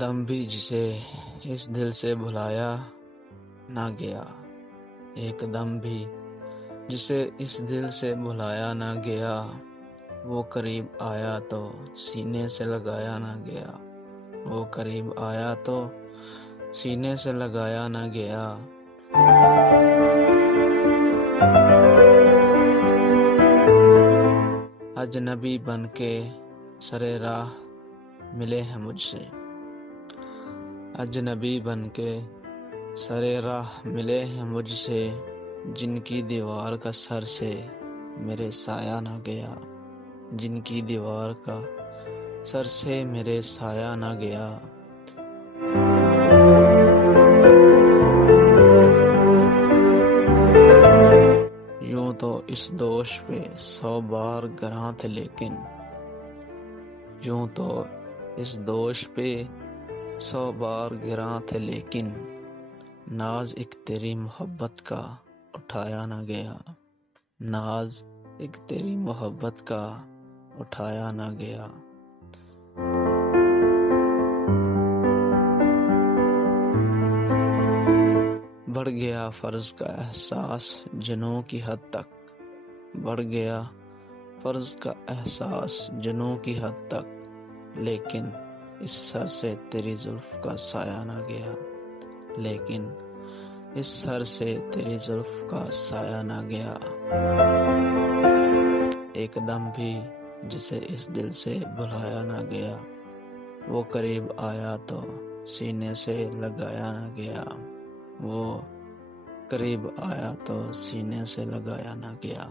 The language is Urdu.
دم بھی جسے اس دل سے بھلایا نہ گیا، ایک دم بھی جسے اس دل سے بھلایا نہ گیا، وہ قریب آیا تو سینے سے لگایا نہ گیا، وہ قریب آیا تو سینے سے لگایا نہ گیا۔ اجنبی بن کے سرے راہ ملے ہیں مجھ سے، اجنبی بن کے سرے راہ ملے ہیں مجھ سے، جن کی دیوار کا سر سے میرے سایہ نہ گیا، جن کی دیوار کا سر سے میرے سایہ نہ گیا۔ یوں تو اس دوش پہ 100 بار گراں تھے لیکن، یوں تو اس دوش پہ 100 بار گراں تھے لیکن، ناز ایک تیری محبت کا اٹھایا نہ گیا، ناز ایک تیری محبت کا اٹھایا نہ گیا۔ بڑھ گیا فرض کا احساس جنوں کی حد تک، بڑھ گیا فرض کا احساس جنوں کی حد تک، لیکن اس سر سے تیری زلف کا سایہ نہ گیا، لیکن اس سر سے تیری زلف کا سایہ نہ گیا۔ ایک دم بھی جسے اس دل سے بھلایا نہ گیا، وہ قریب آیا تو سینے سے لگایا نہ گیا، وہ قریب آیا تو سینے سے لگایا نہ گیا۔